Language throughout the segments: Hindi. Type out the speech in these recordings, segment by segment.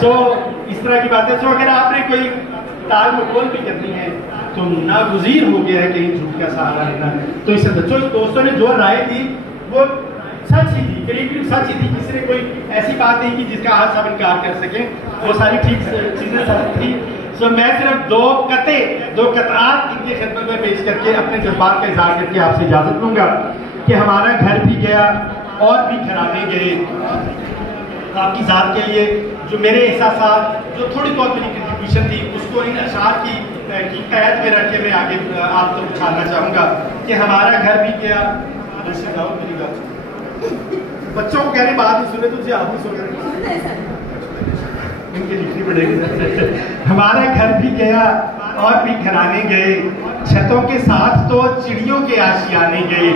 सो इस तरह की बातें। सो अगर आपने कोई ताल मटोल भी करनी है तो नागुज़ीर हो गया है कहीं झूठ का सहारा लेना। तो इससे बच्चों दोस्तों ने जो राय दी वो सच ही थी, करीब सच ही थी। किसी ने कोई ऐसी बात नहीं की जिसका आज सब इनकार कर सके, वो सारी ठीक चीजें सच थी। सो मैं सिर्फ दो कतरात इनकी खिदमत में पेश करके अपने जज्बात का इजहार करके आपसे इजाजत लूंगा कि हमारा घर भी गया और भी घराने गए। आपकी जात के लिए जो मेरे एहसास, जो थोड़ी बहुत मेरी कंट्रीब्यूशन थी, उसको इन अशार की कैद में रख के मैं आगे आप तक उछालना चाहूंगा कि हमारा घर भी गया। मेरी बात बच्चों को कह रही बात नहीं सुने, तुझे आप ही सुन रहे, इनके लिखनी पड़ेगी। हमारा घर भी गया और भी घराने गए, छतों के साथ तो चिड़ियों के आशियाने गए।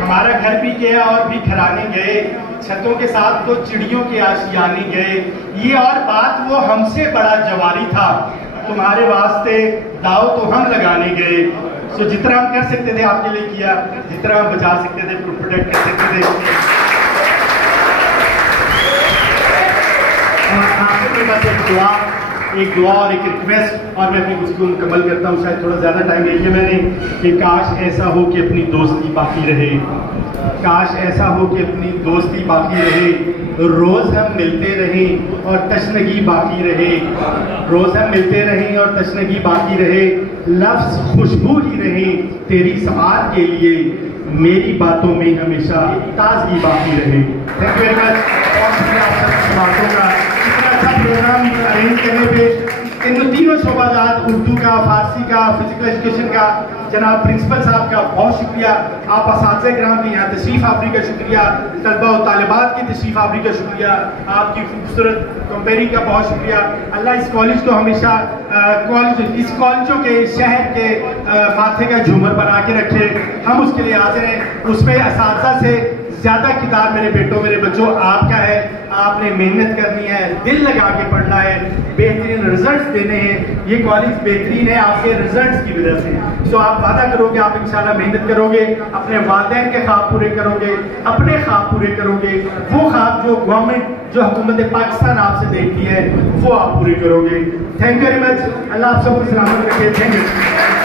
हमारा घर भी गया और भी घराने गए, छतों के साथ तो चिड़ियों के आशियाने गए। ये और बात वो हमसे बड़ा जवारी था, तुम्हारे वास्ते दाव तो हम लगाने गए। सो जितना हम कर सकते थे आपके लिए किया, जितना हम बचा सकते थे, प्रोटेक्ट कर सकते थे। एक दुआ और एक रिक्वेस्ट, और मैं अपनी गुफ्तगू मुकम्मल करता हूँ। शायद थोड़ा ज़्यादा टाइम ले लिया मैंने। कि काश ऐसा हो कि अपनी दोस्ती बाकी रहे, काश ऐसा हो कि अपनी दोस्ती बाकी रहे, रोज़ हम मिलते रहें और तशनगी बाकी रहे, रोज़ हम मिलते रहें और तशनगी बाकी रहे, लफ्ज़ खुशबू ही रहे तेरी समात के लिए, मेरी बातों में हमेशा ताजगी बाकी रहे। Thank you very much. और आप सब बातों का इतना अच्छा प्रोग्राम अरेंज करने पे इन तीनों शोबाजात, उर्दू का, फारसी का, फिजिकल एजुकेशन का, जनाब प्रिंसिपल साहब का बहुत शुक्रिया। आप असातिज़ा किराम की यहाँ तशरीफ़ आवरी का शुक्रिया, तलबा और तालिबात की तशरीफ़ आवरी का शुक्रिया, आपकी खूबसूरत कंपेयरिंग का बहुत शुक्रिया। अल्लाह इस कॉलेज को हमेशा इस कॉलेजों के शहर के माथे का झूमर बना के रखे। हम उसके लिए हाजिर हैं। उसमें असातिज़ा से ज़्यादा किताब मेरे बेटों, मेरे बच्चों आपका है। आपने मेहनत करनी है, दिल लगा के पढ़ना है, बेहतरीन रिजल्ट्स देने हैं। ये कॉलेज बेहतरीन है आपके रिजल्ट्स की वजह से। सो आप वादा करोगे, आप इंशाल्लाह मेहनत करोगे, अपने वालिदैन के ख्वाब पूरे करोगे, अपने ख्वाब पूरे करोगे, वो ख्वाब जो गवर्नमेंट, जो हुकूमत पाकिस्तान आपसे देखती है, वो आप पूरे करोगे। Thank you very much. अल्लाह आप सबको सलामत रखे। Thank you.